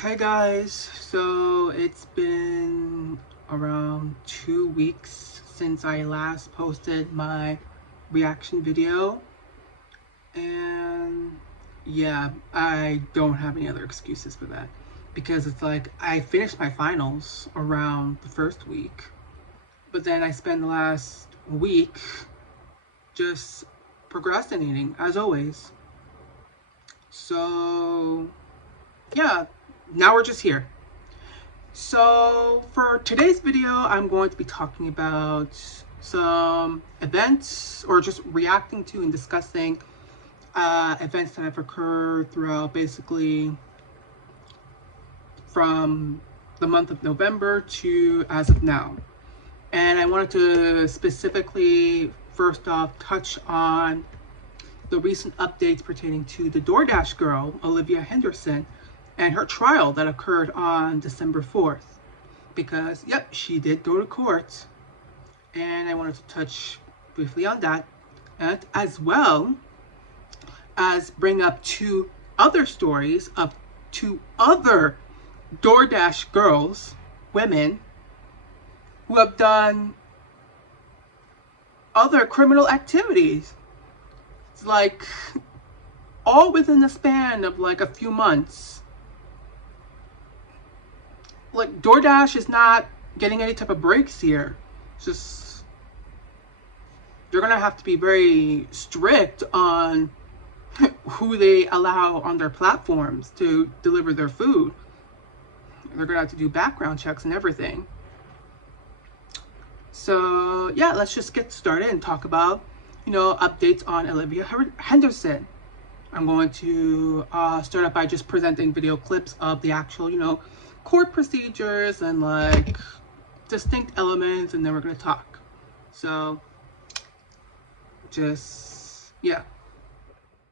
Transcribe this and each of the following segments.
Hey guys, so it's been around 2 weeks since I last posted my reaction video, and yeah, I don't have any other excuses for that because it's like I finished my finals around the first week, but then I spent the last week just procrastinating as always. So yeah, now we're just here. So for today's video, I'm going to be talking about some events, or just reacting to and discussing events that have occurred throughout basically from the month of November to as of now. And I wanted to specifically first off touch on the recent updates pertaining to the DoorDash girl, Olivia Henderson, and her trial that occurred on December 4th. Because, yep, she did go to court. And I wanted to touch briefly on that. And as well as bring up two other stories of two other DoorDash girls, women, who have done other criminal activities. It's like all within the span of like a few months. Like, DoorDash is not getting any type of breaks here. It's just, they're gonna have to be very strict on who they allow on their platforms to deliver their food. They're gonna have to do background checks and everything. So yeah, let's just get started and talk about, updates on Olivia Henderson. I'm going to start up by just presenting video clips of the actual, court procedures and like distinct elements, and then we're going to talk. So just, yeah.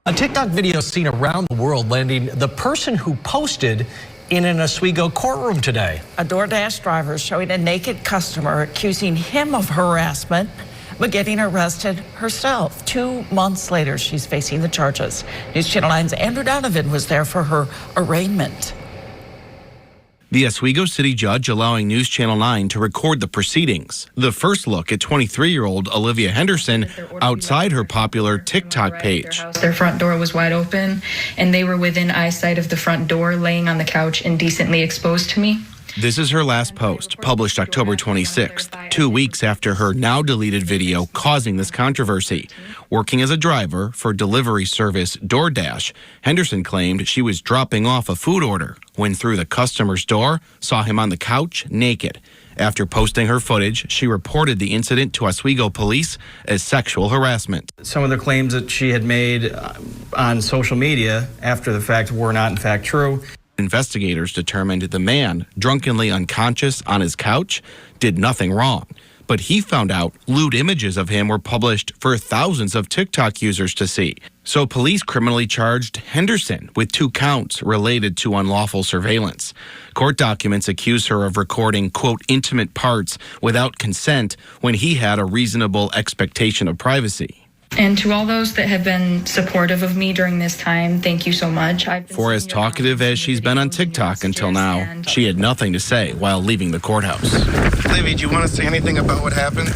A TikTok video seen around the world landing the person who posted in an Oswego courtroom today. A DoorDash driver showing a naked customer accusing him of harassment, but getting arrested herself. 2 months later, she's facing the charges. News Channel 9's Andrew Donovan was there for her arraignment. The Oswego City judge allowing News Channel 9 to record the proceedings. The first look at 23-year-old Olivia Henderson outside her popular TikTok page. Their front door was wide open, and they were within eyesight of the front door, laying on the couch indecently exposed to me. This is her last post, published October 26th, 2 weeks after her now-deleted video causing this controversy. Working as a driver for delivery service DoorDash, Henderson claimed she was dropping off a food order when through the customer's door, saw him on the couch naked. After posting her footage, she reported the incident to Oswego police as sexual harassment. Some of the claims that she had made on social media after the fact were not in fact true. Investigators determined the man, drunkenly unconscious on his couch, did nothing wrong. But he found out lewd images of him were published for thousands of TikTok users to see. So police criminally charged Henderson with 2 counts related to unlawful surveillance. Court documents accuse her of recording, quote, intimate parts without consent when he had a reasonable expectation of privacy. And to all those that have been supportive of me during this time, thank you so much. For as talkative as she's been on TikTok until now, she had nothing to say while leaving the courthouse. Livy, do you want to say anything about what happened?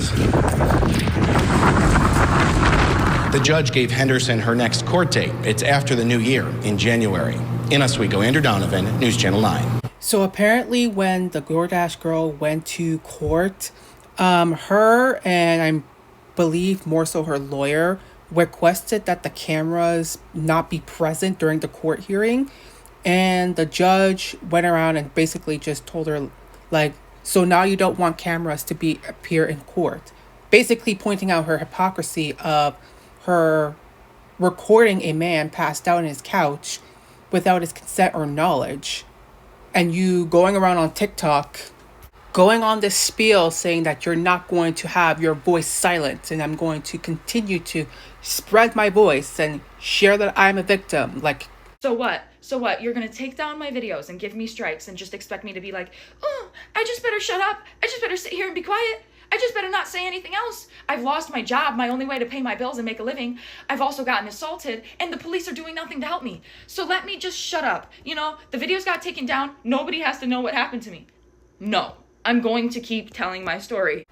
The judge gave Henderson her next court date. It's after the new year, in January. In Oswego, Andrew Donovan, News Channel 9. So apparently when the DoorDash girl went to court, her and I believe more so her lawyer requested that the cameras not be present during the court hearing, and the judge went around and basically just told her, like, so now you don't want cameras to appear in court, basically pointing out her hypocrisy of her recording a man passed out on his couch without his consent or knowledge, and you going around on TikTok going on this spiel saying that you're not going to have your voice silenced, and I'm going to continue to spread my voice and share that I'm a victim. Like, so what? So what? You're gonna take down my videos and give me strikes and just expect me to be like, oh, I just better shut up. I just better sit here and be quiet. I just better not say anything else. I've lost my job, my only way to pay my bills and make a living. I've also gotten assaulted, and the police are doing nothing to help me. So let me just shut up. You know, the videos got taken down. Nobody has to know what happened to me. No, I'm going to keep telling my story.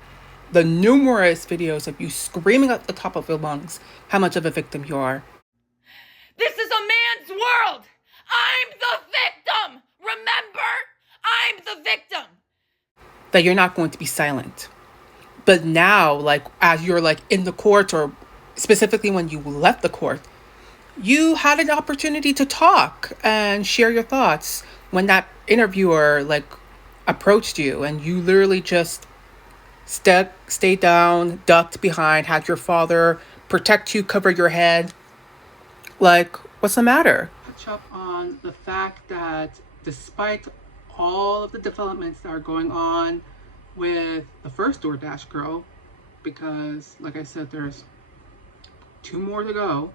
The numerous videos of you screaming at the top of your lungs how much of a victim you are. This is a man's world. I'm the victim. Remember? I'm the victim. That you're not going to be silent. But now, like, as you're like in the court, or specifically when you left the court, you had an opportunity to talk and share your thoughts when that interviewer like approached you, and you literally just stayed down, ducked behind, had your father protect you, cover your head. Like, what's the matter? Touch up on the fact that despite all of the developments that are going on with the first DoorDash girl, because like I said, there's 2 more to go.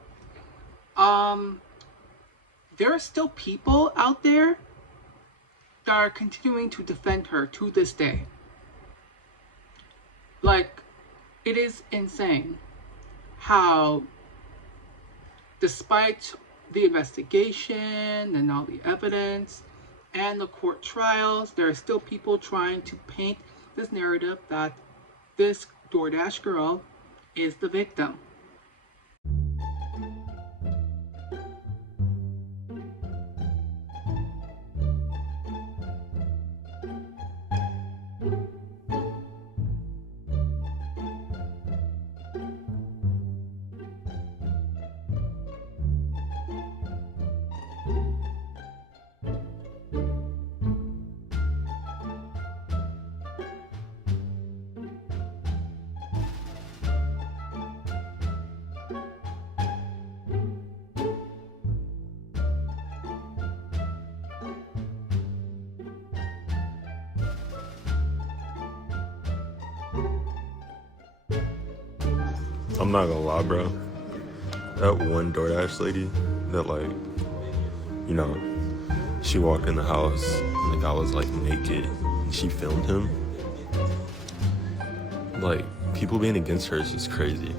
There are still people out there that are continuing to defend her to this day. Like, it is insane how, despite the investigation and all the evidence and the court trials, there are still people trying to paint this narrative that this DoorDash girl is the victim. I'm not gonna lie, bro. That one DoorDash lady that, like, you know, she walked in the house, like, I was, like, naked, and she filmed him. Like, people being against her is just crazy.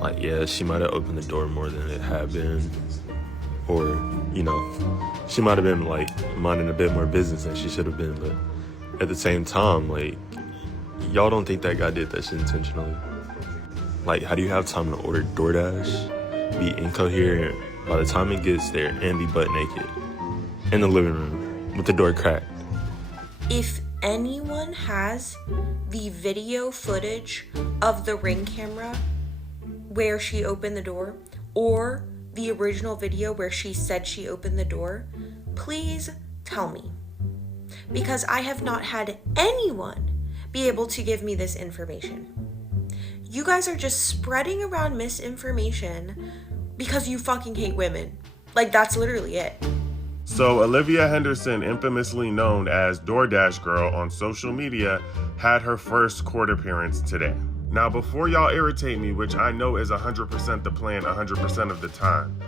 Like, yeah, she might have opened the door more than it had been. Or, you know, she might have been, like, minding a bit more business than she should have been. But at the same time, like, y'all don't think that guy did that shit intentionally. Like, how do you have time to order DoorDash, be incoherent by the time it gets there, and be butt naked in the living room with the door cracked? If anyone has the video footage of the Ring camera where she opened the door, or the original video where she said she opened the door, please tell me. Because I have not had anyone be able to give me this information. You guys are just spreading around misinformation because you fucking hate women. Like, that's literally it. So Olivia Henderson, infamously known as DoorDash Girl on social media, had her first court appearance today. Now, before y'all irritate me, which I know is 100% the plan 100% of the time,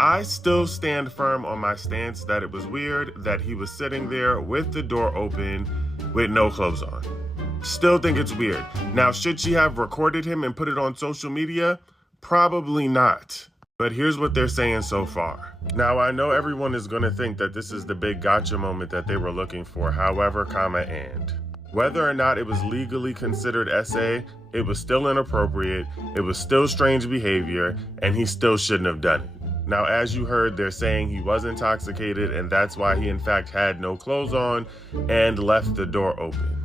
I still stand firm on my stance that it was weird that he was sitting there with the door open with no clothes on. Still think it's weird. Now, should she have recorded him and put it on social media? Probably not. But here's what they're saying so far. Now, I know everyone is going to think that this is the big gotcha moment that they were looking for, however, and. Whether or not it was legally considered SA, it was still inappropriate, it was still strange behavior, and he still shouldn't have done it. Now, as you heard, they're saying he was intoxicated, and that's why he in fact had no clothes on and left the door open.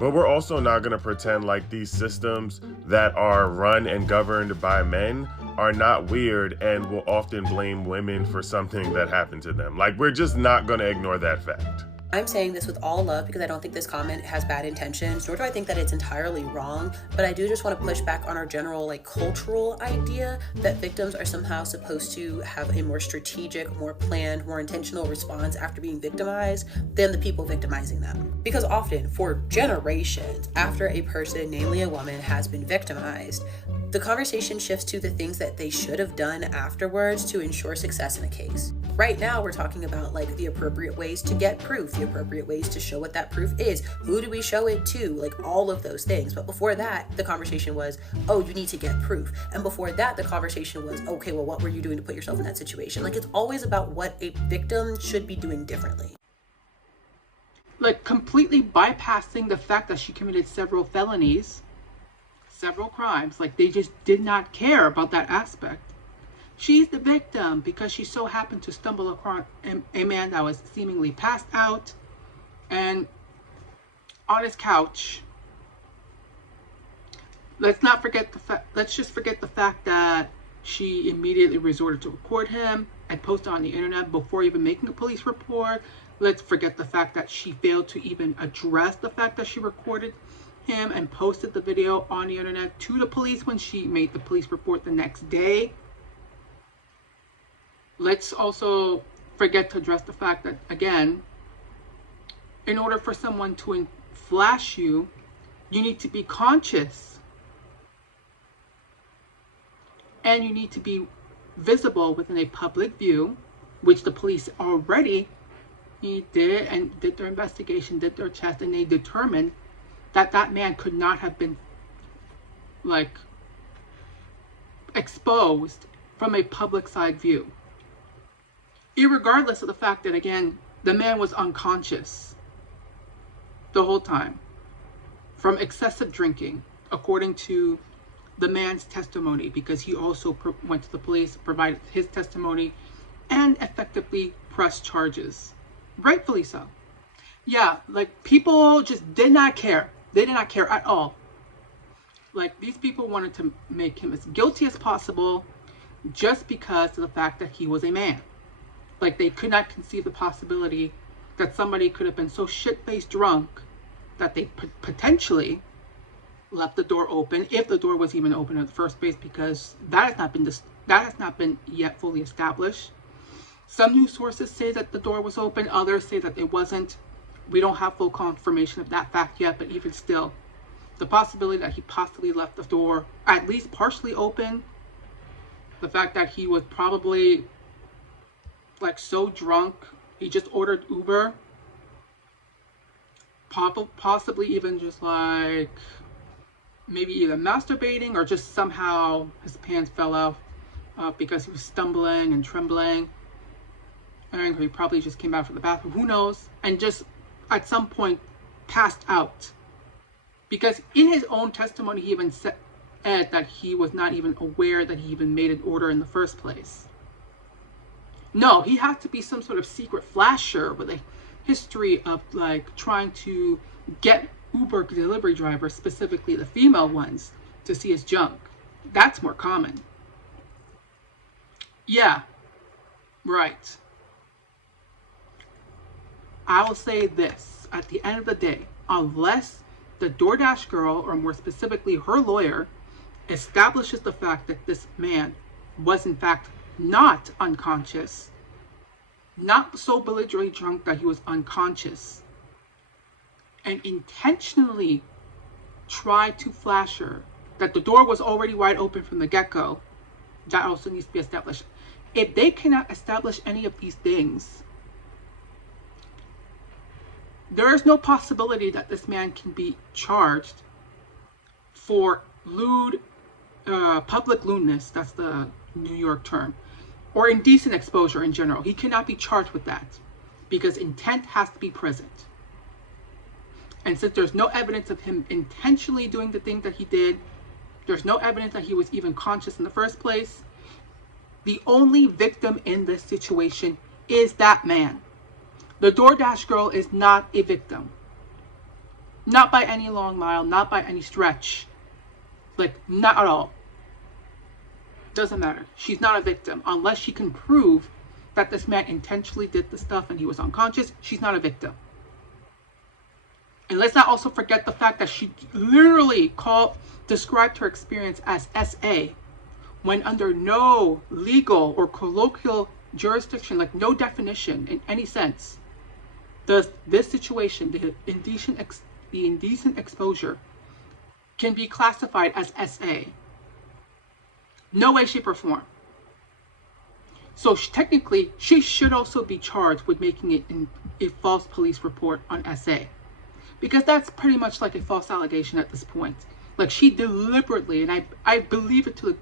But we're also not going to pretend like these systems that are run and governed by men are not weird and will often blame women for something that happened to them. Like, we're just not going to ignore that fact. I'm saying this with all love because I don't think this comment has bad intentions, nor do I think that it's entirely wrong, but I do just want to push back on our general, like, cultural idea that victims are somehow supposed to have a more strategic, more planned, more intentional response after being victimized than the people victimizing them. Because often, for generations, after a person, namely a woman, has been victimized, the conversation shifts to the things that they should have done afterwards to ensure success in a case. Right now, we're talking about like the appropriate ways to get proof, the appropriate ways to show what that proof is. Who do we show it to? Like all of those things. But before that, the conversation was, oh, you need to get proof. And before that, the conversation was, okay, well, what were you doing to put yourself in that situation? Like, it's always about what a victim should be doing differently. Like completely bypassing the fact that she committed several felonies, several crimes. Like they just did not care about that aspect. She's the victim because she so happened to stumble across a man that was seemingly passed out and on his couch. Let's just forget the fact that she immediately resorted to record him and post it on the internet before even making a police report. Let's forget the fact that she failed to even address the fact that she recorded him and posted the video on the internet to the police when she made the police report the next day. Let's also forget to address the fact that, again, in order for someone to flash you, you need to be conscious. And you need to be visible within a public view, which the police already did their investigation, did their test, and they determined that that man could not have been like exposed from a public side view. Irregardless of the fact that, again, the man was unconscious the whole time from excessive drinking, according to the man's testimony, because he also went to the police, provided his testimony, and effectively pressed charges. Rightfully so. Yeah, like people just did not care. They did not care at all. Like these people wanted to make him as guilty as possible just because of the fact that he was a man. Like they could not conceive the possibility that somebody could have been so shit-faced drunk that they potentially left the door open, if the door was even open in the first place, because that has not been yet fully established. Some news sources say that the door was open, others say that it wasn't. We don't have full confirmation of that fact yet, but even still, the possibility that he possibly left the door at least partially open, the fact that he was probably like so drunk, he just ordered Uber, possibly even just like maybe either masturbating or just somehow his pants fell off because he was stumbling and trembling. And he probably just came out from the bathroom, who knows, and just at some point passed out. Because in his own testimony, he even said that he was not even aware that he even made an order in the first place. No, he had to be some sort of secret flasher with a history of like trying to get Uber delivery drivers, specifically the female ones, to see his junk. That's more common. Yeah, right. I will say this, at the end of the day, unless the DoorDash girl, or more specifically her lawyer, establishes the fact that this man was in fact not unconscious, not so belligerently drunk that he was unconscious, and intentionally tried to flash her that the door was already wide open from the get-go, that also needs to be established. If they cannot establish any of these things, there is no possibility that this man can be charged for public lewdness, that's the New York term, or indecent exposure in general. He cannot be charged with that because intent has to be present. And since there's no evidence of him intentionally doing the thing that he did, there's no evidence that he was even conscious in the first place, the only victim in this situation is that man. The DoorDash girl is not a victim. Not by any long mile, not by any stretch. Like, not at all. Doesn't matter. She's not a victim. Unless she can prove that this man intentionally did the stuff and he was unconscious, she's not a victim. And let's not also forget the fact that she literally described her experience as SA, when under no legal or colloquial jurisdiction, like no definition in any sense, this situation, the indecent exposure, can be classified as SA. No way, shape, or form. So technically, she should also be charged with making it in a false police report on SA. Because that's pretty much like a false allegation at this point. Like, she deliberately, and I believe it to the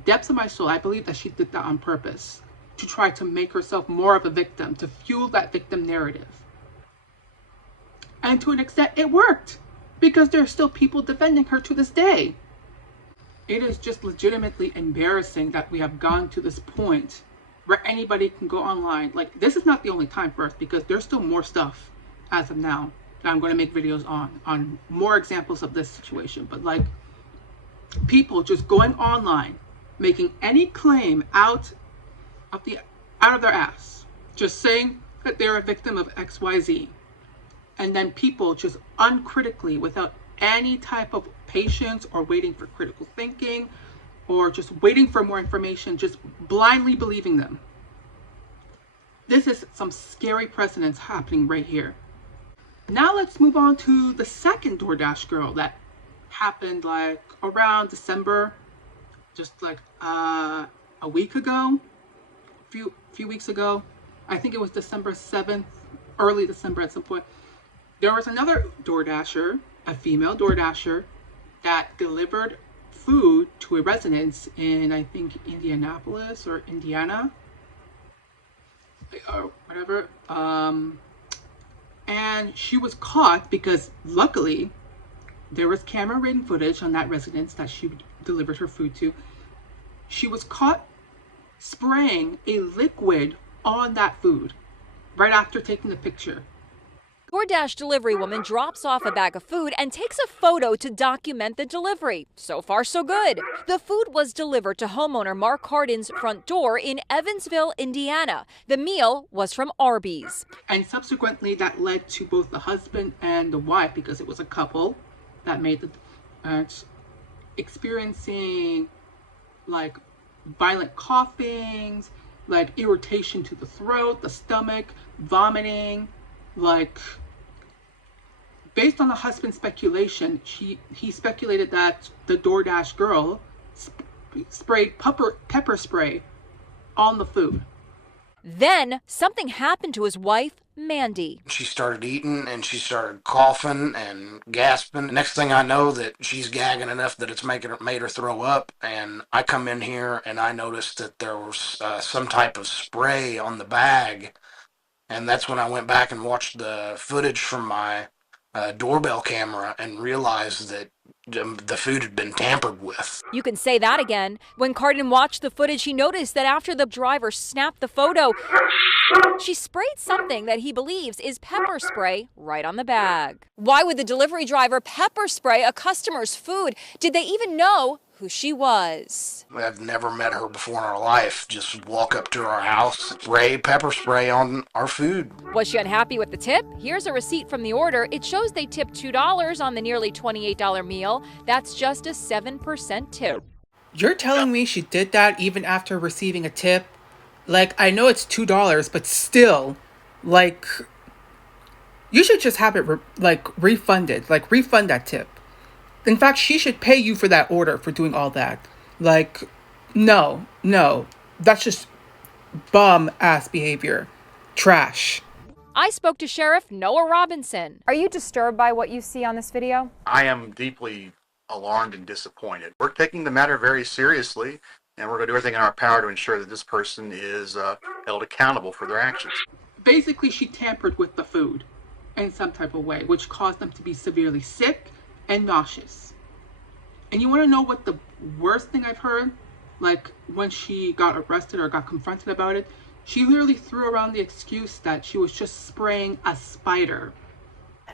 depths of my soul, I believe that she did that on purpose to try to make herself more of a victim, to fuel that victim narrative. And to an extent, it worked, because there are still people defending her to this day. It is just legitimately embarrassing that we have gone to this point where anybody can go online. Like, this is not the only time for us, because there's still more stuff as of now that I'm going to make videos on more examples of this situation. But like, people just going online, making any claim out of their ass, just saying that they're a victim of XYZ, and then people just uncritically, without any type of patience or waiting for critical thinking or just waiting for more information, just blindly believing them. This is some scary precedents happening right here. Now let's move on to the second DoorDash girl that happened like around December, just like a week ago, few weeks ago. I think it was December 7th, early December at some point. There was another DoorDasher, a female DoorDasher, that delivered food to a residence in, I think, Indianapolis or Indiana, or whatever. And she was caught because luckily there was camera ring footage on that residence that she delivered her food to. She was caught spraying a liquid on that food right after taking the picture. DoorDash delivery woman drops off a bag of food and takes a photo to document the delivery. So far, so good. The food was delivered to homeowner Mark Hardin's front door in Evansville, Indiana. The meal was from Arby's. And subsequently, that led to both the husband and the wife, because it was a couple that made the experiencing like violent coughings, like irritation to the throat, the stomach, vomiting. Like, based on the husband's speculation, he speculated that the DoorDash girl sprayed pepper spray on the food. Then something happened to his wife, Mandy. She started eating and she started coughing and gasping. Next thing I know, that she's gagging enough that it's made her throw up. And I come in here and I noticed that there was some type of spray on the bag. And that's when I went back and watched the footage from my doorbell camera and realized that the food had been tampered with. You can say that again. When Cardin watched the footage, he noticed that after the driver snapped the photo, she sprayed something that he believes is pepper spray right on the bag. Why would the delivery driver pepper spray a customer's food? Did they even know who she was? I've never met her before in our life. Just walk up to our house, spray pepper spray on our food. Was she unhappy with the tip? Here's a receipt from the order. It shows they tipped $2 on the nearly $28 meal. That's just a 7% tip. You're telling me she did that even after receiving a tip? Like, I know it's $2, but still, like, you should just have it refunded. Like, refund that tip. In fact, she should pay you for that order for doing all that. Like, no, that's just bum-ass behavior. Trash. I spoke to Sheriff Noah Robinson. Are you disturbed by what you see on this video? I am deeply alarmed and disappointed. We're taking the matter very seriously, and we're going to do everything in our power to ensure that this person is held accountable for their actions. Basically, she tampered with the food in some type of way, which caused them to be severely sick and nauseous. And you want to know what the worst thing I've heard? Like, when she got arrested or got confronted about it, she literally threw around the excuse that she was just spraying a spider.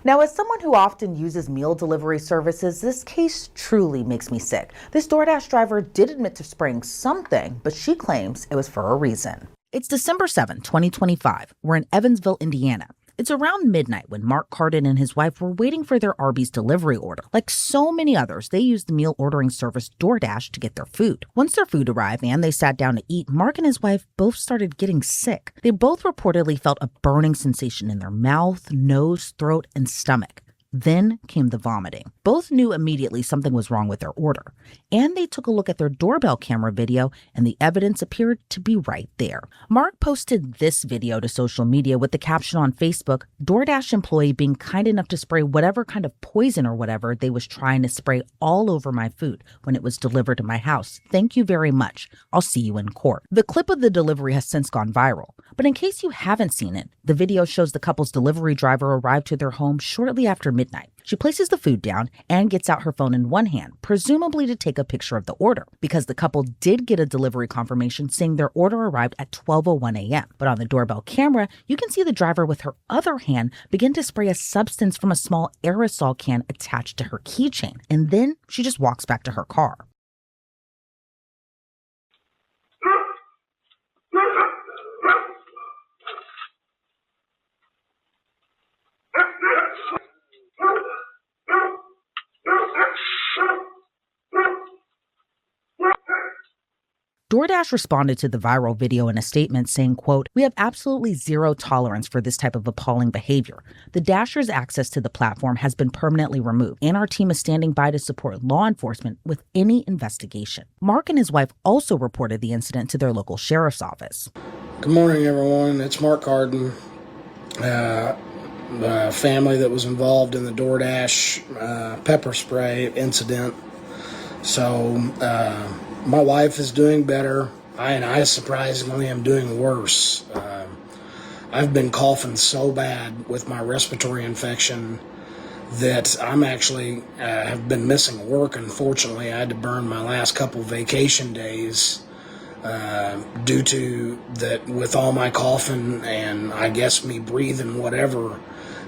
Now, as someone who often uses meal delivery services, this case truly makes me sick. This DoorDash driver did admit to spraying something, but she claims it was for a reason. It's December 7, 2025. We're in Evansville, Indiana. It's around midnight when Mark Cardin and his wife were waiting for their Arby's delivery order. Like so many others, they used the meal ordering service DoorDash to get their food. Once their food arrived and they sat down to eat, Mark and his wife both started getting sick. They both reportedly felt a burning sensation in their mouth, nose, throat, and stomach. Then came the vomiting. Both knew immediately something was wrong with their order, and they took a look at their doorbell camera video, and the evidence appeared to be right there. Mark posted this video to social media with the caption on Facebook, "DoorDash employee being kind enough to spray whatever kind of poison or whatever they was trying to spray all over my food when it was delivered to my house. Thank you very much. I'll see you in court." The clip of the delivery has since gone viral, but in case you haven't seen it, the video shows the couple's delivery driver arrived to their home shortly after midnight. She places the food down and gets out her phone in one hand, presumably to take a picture of the order, because the couple did get a delivery confirmation saying their order arrived at 12:01 a.m. But on the doorbell camera, you can see the driver with her other hand begin to spray a substance from a small aerosol can attached to her keychain, and then she just walks back to her car. DoorDash responded to the viral video in a statement saying, quote, "We have absolutely zero tolerance for this type of appalling behavior. The Dashers' access to the platform has been permanently removed, and our team is standing by to support law enforcement with any investigation." Mark and his wife also reported the incident to their local sheriff's office. Good morning, everyone. It's Mark Carden. The family that was involved in the DoorDash pepper spray incident. So, my wife is doing better. I surprisingly am doing worse. I've been coughing so bad with my respiratory infection that I'm actually have been missing work. Unfortunately, I had to burn my last couple vacation days due to that with all my coughing and I guess me breathing whatever,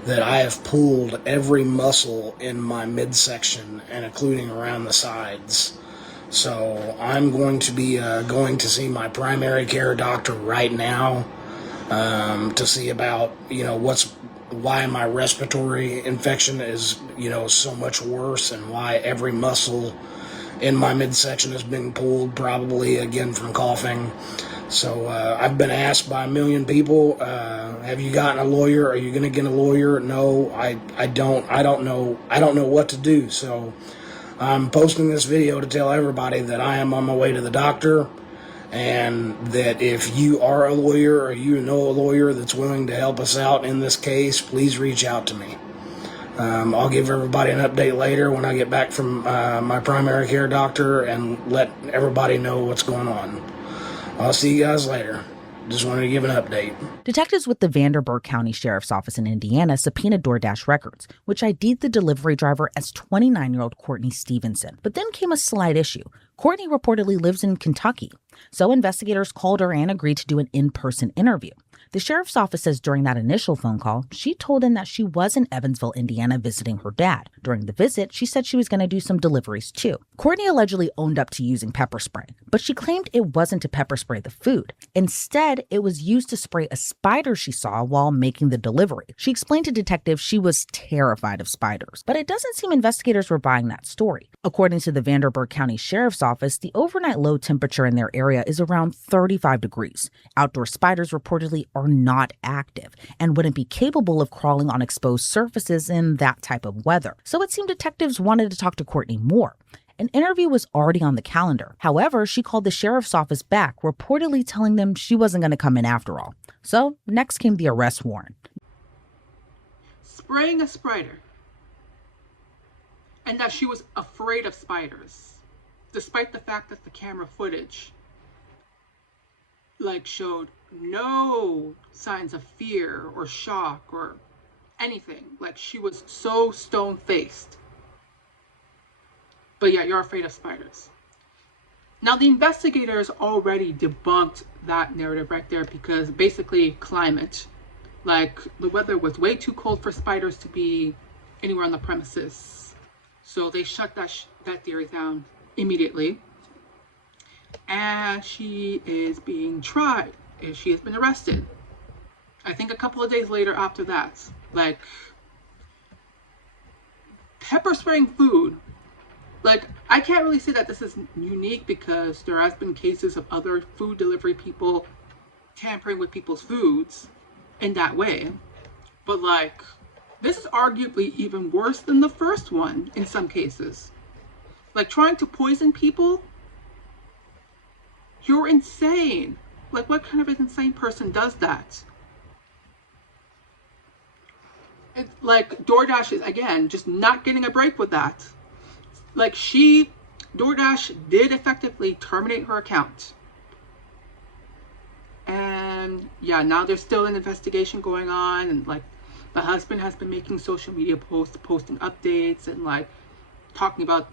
that I have pulled every muscle in my midsection and including around the sides. So I'm going to be going to see my primary care doctor right now to see about, why my respiratory infection is, so much worse and why every muscle in my midsection has been pulled, probably again from coughing. So I've been asked by a million people, have you gotten a lawyer? Are you going to get a lawyer? No, I don't. I don't know what to do. So I'm posting this video to tell everybody that I am on my way to the doctor, and that if you are a lawyer or you know a lawyer that's willing to help us out in this case, please reach out to me. I'll give everybody an update later when I get back from my primary care doctor and let everybody know what's going on. I'll see you guys later. Just wanted to give an update. Detectives with the Vanderburgh County Sheriff's Office in Indiana subpoenaed DoorDash records, which ID'd the delivery driver as 29-year-old Courtney Stevenson. But then came a slight issue. Courtney reportedly lives in Kentucky, so investigators called her and agreed to do an in-person interview. The sheriff's office says during that initial phone call, she told him that she was in Evansville, Indiana, visiting her dad. During the visit, she said she was going to do some deliveries too. Courtney allegedly owned up to using pepper spray, but she claimed it wasn't to pepper spray the food. Instead, it was used to spray a spider she saw while making the delivery. She explained to detectives she was terrified of spiders, but it doesn't seem investigators were buying that story. According to the Vanderburgh County Sheriff's Office, the overnight low temperature in their area is around 35 degrees. Outdoor spiders reportedly are not active and wouldn't be capable of crawling on exposed surfaces in that type of weather. So it seemed detectives wanted to talk to Courtney more. An interview was already on the calendar. However, she called the sheriff's office back, reportedly telling them she wasn't going to come in after all. So next came the arrest warrant. Spraying a spider. And that she was afraid of spiders, despite the fact that the camera footage showed no signs of fear or shock or anything. She was so stone-faced. But yeah, you're afraid of spiders. Now, the investigators already debunked that narrative right there, because basically climate, the weather was way too cold for spiders to be anywhere on the premises. So they shut that theory down immediately. And she is being tried. She has been arrested. I think a couple of days later after that. Pepper spraying food. I can't really say that this is unique, because there has been cases of other food delivery people tampering with people's foods in that way. But This is arguably even worse than the first one in some cases. Like trying to poison people? You're insane. Like what kind of an insane person does that? It's like DoorDash is, again, just not getting a break with that. Like DoorDash did effectively terminate her account. And yeah, now there's still an investigation going on, and like the husband has been making social media posts, posting updates and like talking about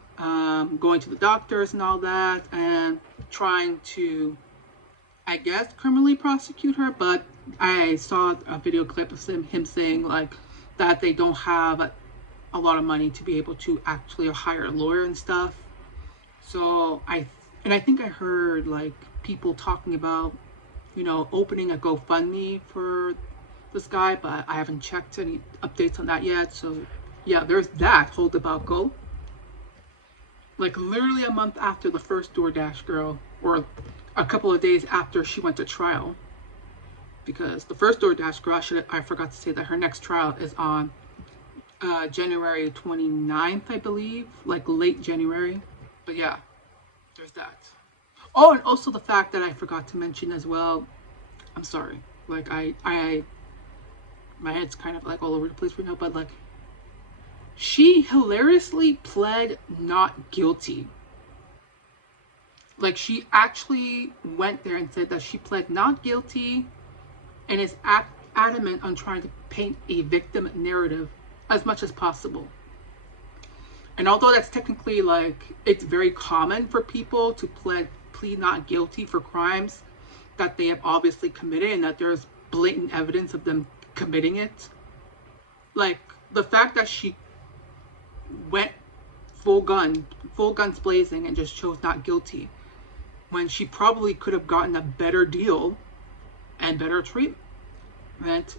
going to the doctors and all that, and trying to, I guess, criminally prosecute her. But I saw a video clip of him saying like that they don't have a lot of money to be able to actually hire a lawyer and stuff. So I think I heard like people talking about, you know, opening a GoFundMe for this guy, but I haven't checked any updates on that yet. So yeah, there's that whole debacle. Like literally a month after the first DoorDash girl, or a couple of days after she went to trial. Because the first DoorDash girl, I forgot to say that her next trial is on January 29th, I believe, like late January. But yeah, there's that. Oh, and also the fact that I forgot to mention as well, I'm sorry, like I my head's kind of like all over the place right now, but like she hilariously pled not guilty. Like she actually went there and said that she pled not guilty and is adamant on trying to paint a victim narrative as much as possible. And although that's technically like, it's very common for people to plead not guilty for crimes that they have obviously committed and that there's blatant evidence of them committing it. Like the fact that she went full guns blazing and just chose not guilty when she probably could have gotten a better deal and better treatment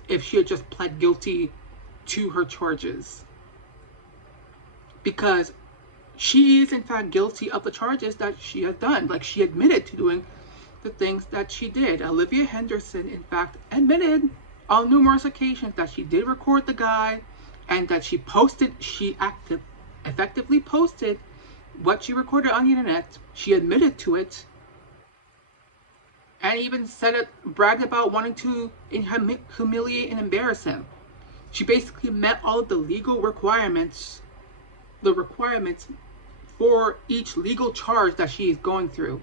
if she had just pled guilty to her charges. Because she is in fact guilty of the charges that she has done. Like she admitted to doing the things that she did. Olivia Henderson in fact admitted on numerous occasions that she did record the guy and that she effectively posted what she recorded on the internet. She admitted to it and even bragged about wanting to humiliate and embarrass him. She basically met all of the legal requirements for each legal charge that she is going through.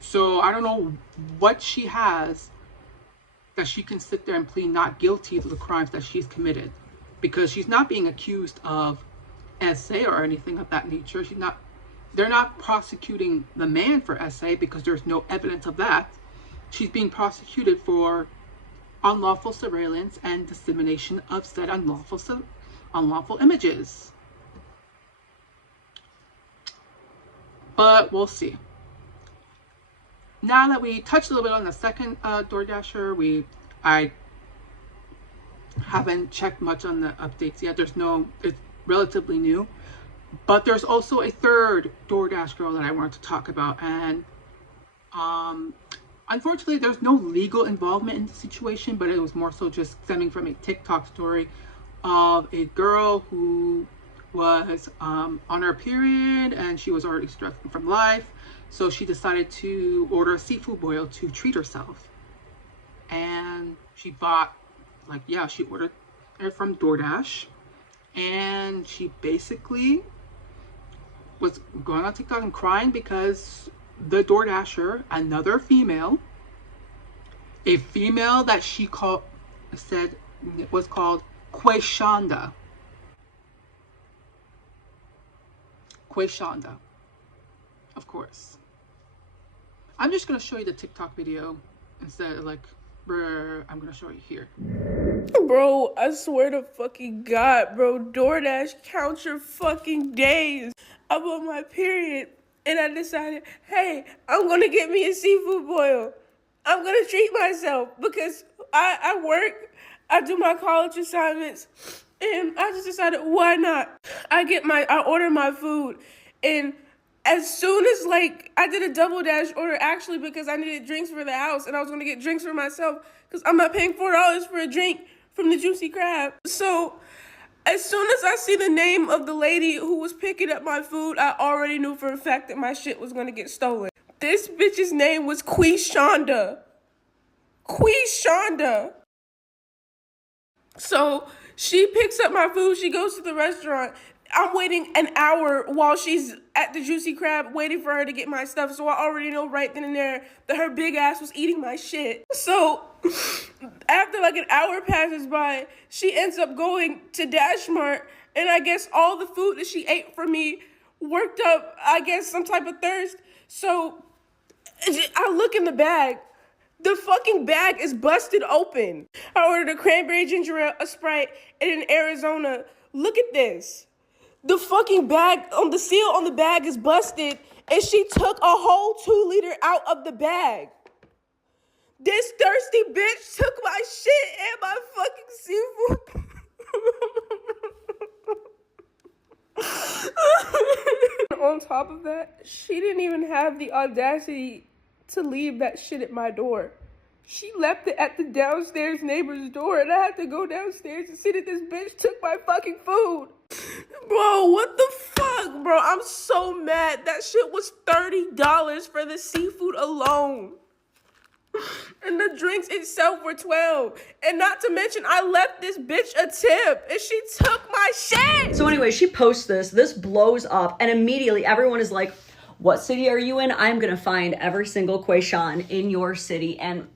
So I don't know what she has that she can sit there and plead not guilty to the crimes that she's committed, because she's not being accused of SA or anything of that nature. They're not prosecuting the man for SA because there's no evidence of that. She's being prosecuted for unlawful surveillance and dissemination of said unlawful images. But we'll see. Now that we touched a little bit on the second DoorDasher, I haven't checked much on the updates yet. It's relatively new. But there's also a third DoorDash girl that I wanted to talk about, and unfortunately there's no legal involvement in the situation, but it was more so just stemming from a TikTok story of a girl who was on her period and she was already struggling from life, so she decided to order a seafood boil to treat herself. And she ordered it from DoorDash, and she basically was going on TikTok and crying because the DoorDasher, another female, a female that she said was called Quayshonda, of course. I'm just gonna show you the TikTok video instead of like, I'm gonna show you here. Bro, I swear to fucking God, bro, DoorDash counts your fucking days. I'm on my period, and I decided, hey, I'm gonna get me a seafood boil. I'm gonna treat myself because I work, I do my college assignments, and I just decided, why not? I order my food, and as soon as I did a DoorDash order actually because I needed drinks for the house, and I was gonna get drinks for myself because I'm not paying $4 for a drink from the Juicy Crab. So as soon as I see the name of the lady who was picking up my food, I already knew for a fact that my shit was gonna get stolen. This bitch's name was Quishonda. Quishonda. So she picks up my food, she goes to the restaurant. I'm waiting an hour while she's at the Juicy Crab waiting for her to get my stuff. So I already know right then and there that her big ass was eating my shit. So after like an hour passes by, she ends up going to Dash Mart, and I guess all the food that she ate from me worked up, I guess, some type of thirst. So I look in the bag. The fucking bag is busted open. I ordered a cranberry ginger ale, a Sprite, and an Arizona. Look at this. The fucking bag, the seal on the bag is busted, and she took a whole 2 liter out of the bag. This thirsty bitch took my shit and my fucking seafood. On top of that, she didn't even have the audacity to leave that shit at my door. She left it at the downstairs neighbor's door, and I had to go downstairs and see that this bitch took my fucking food. Bro, what the fuck, bro? I'm so mad. That shit was $30 for the seafood alone. And the drinks itself were $12. And not to mention, I left this bitch a tip, and she took my shit. So anyway, she posts this blows up, and immediately everyone is like, what city are you in? I'm gonna find every single Quayshawn in your city. And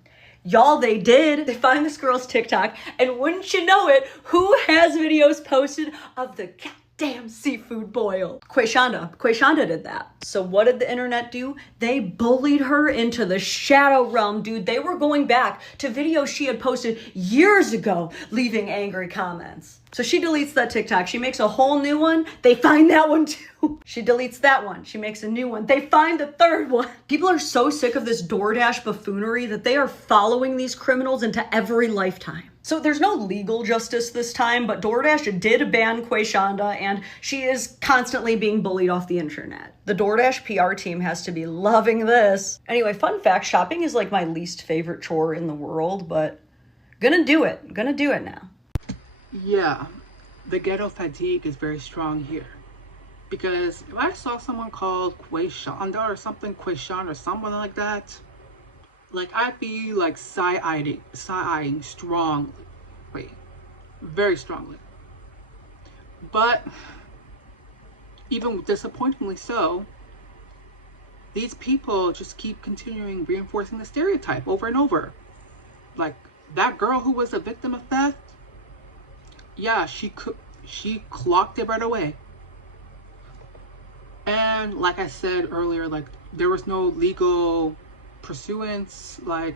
y'all, they did. They find this girl's TikTok, and wouldn't you know it, who has videos posted of the goddamn seafood boil? Quayshonda. Quayshonda did that. So what did the internet do? They bullied her into the shadow realm, dude. They were going back to videos she had posted years ago, leaving angry comments. So she deletes that TikTok. She makes a whole new one. They find that one too. She deletes that one. She makes a new one. They find the third one. People are so sick of this DoorDash buffoonery that they are following these criminals into every lifetime. So there's no legal justice this time, but DoorDash did ban Quayshonda, and she is constantly being bullied off the internet. The DoorDash PR team has to be loving this. Anyway, fun fact, shopping is like my least favorite chore in the world, but gonna do it now. Yeah, the ghetto fatigue is very strong here. Because if I saw someone called Quayshonda or something, Quayshon or someone like that, like I'd be like side-eyeing strongly. Very strongly. But even disappointingly so, these people just keep continuing reinforcing the stereotype over and over. Like that girl who was a victim of theft, yeah, she clocked it right away. And like I said earlier, like there was no legal pursuance. Like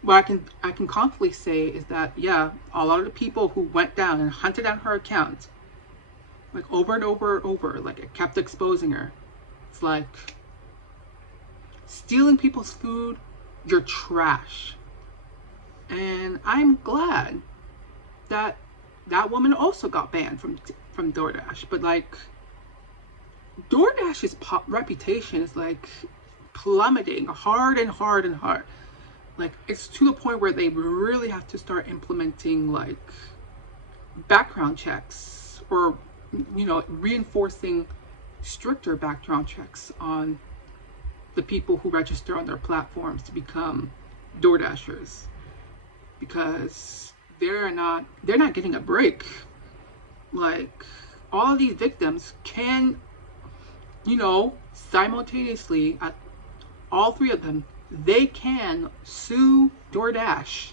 what I can confidently say is that, yeah, a lot of the people who went down and hunted down her account, like over and over and over, like it kept exposing her. It's like stealing people's food, you're trash. And I'm glad that that woman also got banned from DoorDash. But like DoorDash's reputation is like plummeting hard and hard and hard. Like it's to the point where they really have to start implementing like background checks, or reinforcing stricter background checks on the people who register on their platforms to become DoorDashers, because they're not getting a break. Like all of these victims can simultaneously, at all three of them, they can sue DoorDash,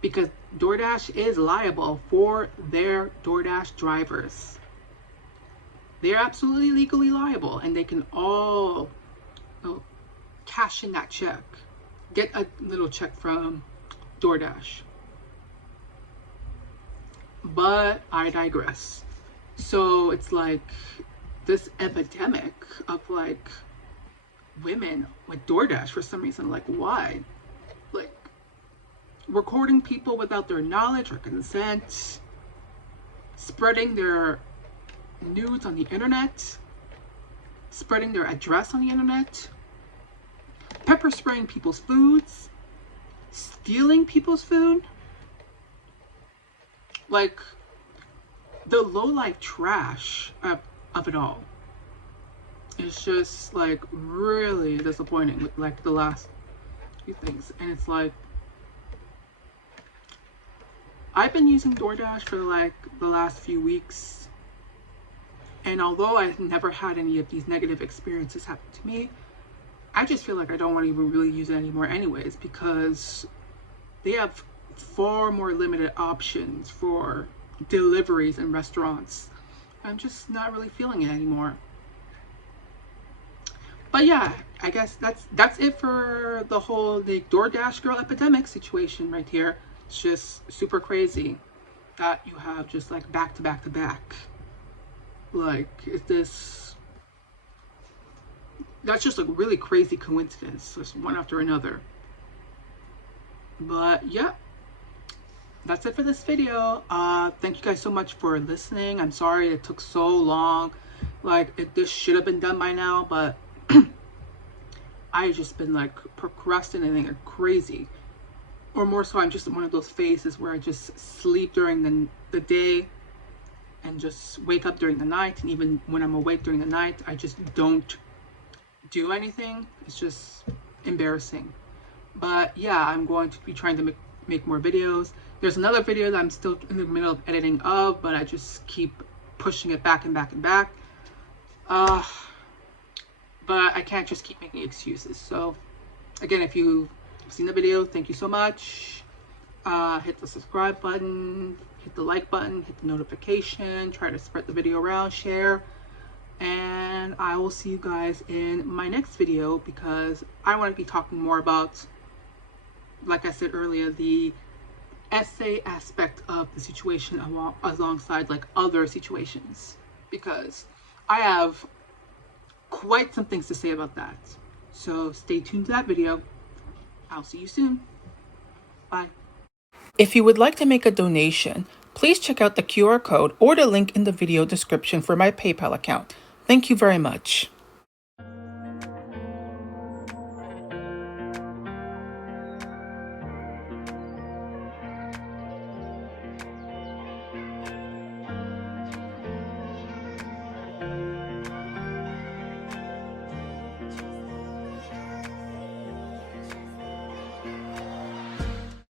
because DoorDash is liable for their DoorDash drivers. They're absolutely legally liable, and they can all cash in that check, get a little check from DoorDash. But I digress. So it's like this epidemic of like women with DoorDash for some reason. Like why? Like recording people without their knowledge or consent, spreading their nudes on the internet, spreading their address on the internet, pepper spraying people's foods, stealing people's food. Like, the low-life trash of it all. It's just like really disappointing with like the last few things. And it's like, I've been using DoorDash for like the last few weeks, and although I've never had any of these negative experiences happen to me, I just feel like I don't want to even really use it anymore anyways, because they have far more limited options for deliveries in restaurants. I'm just not really feeling it anymore. But yeah, I guess that's it for the whole the DoorDash girl epidemic situation right here. It's just super crazy that you have just like back to back to back. Like, is this, that's just a really crazy coincidence, just one after another. But yeah, that's it for this video. Thank you guys so much for listening. I'm sorry it took so long. Like, this should have been done by now, but I've just been like procrastinating like crazy. Or more so, I'm just in one of those phases where I just sleep during the day and just wake up during the night. And even when I'm awake during the night, I just don't do anything. It's just embarrassing. But yeah, I'm going to be trying to make more videos. There's another video that I'm still in the middle of editing of, but I just keep pushing it back and back and back. But I can't just keep making excuses. So again, if you've seen the video, thank you so much. Hit the subscribe button, hit the like button, hit the notification, try to spread the video around, share, and I will see you guys in my next video, because I want to be talking more about, like I said earlier, the essay aspect of the situation alongside like other situations, because I have quite some things to say about that. So stay tuned to that video. I'll see you soon. Bye. If you would like to make a donation, please check out the QR code or the link in the video description for my PayPal account. Thank you very much.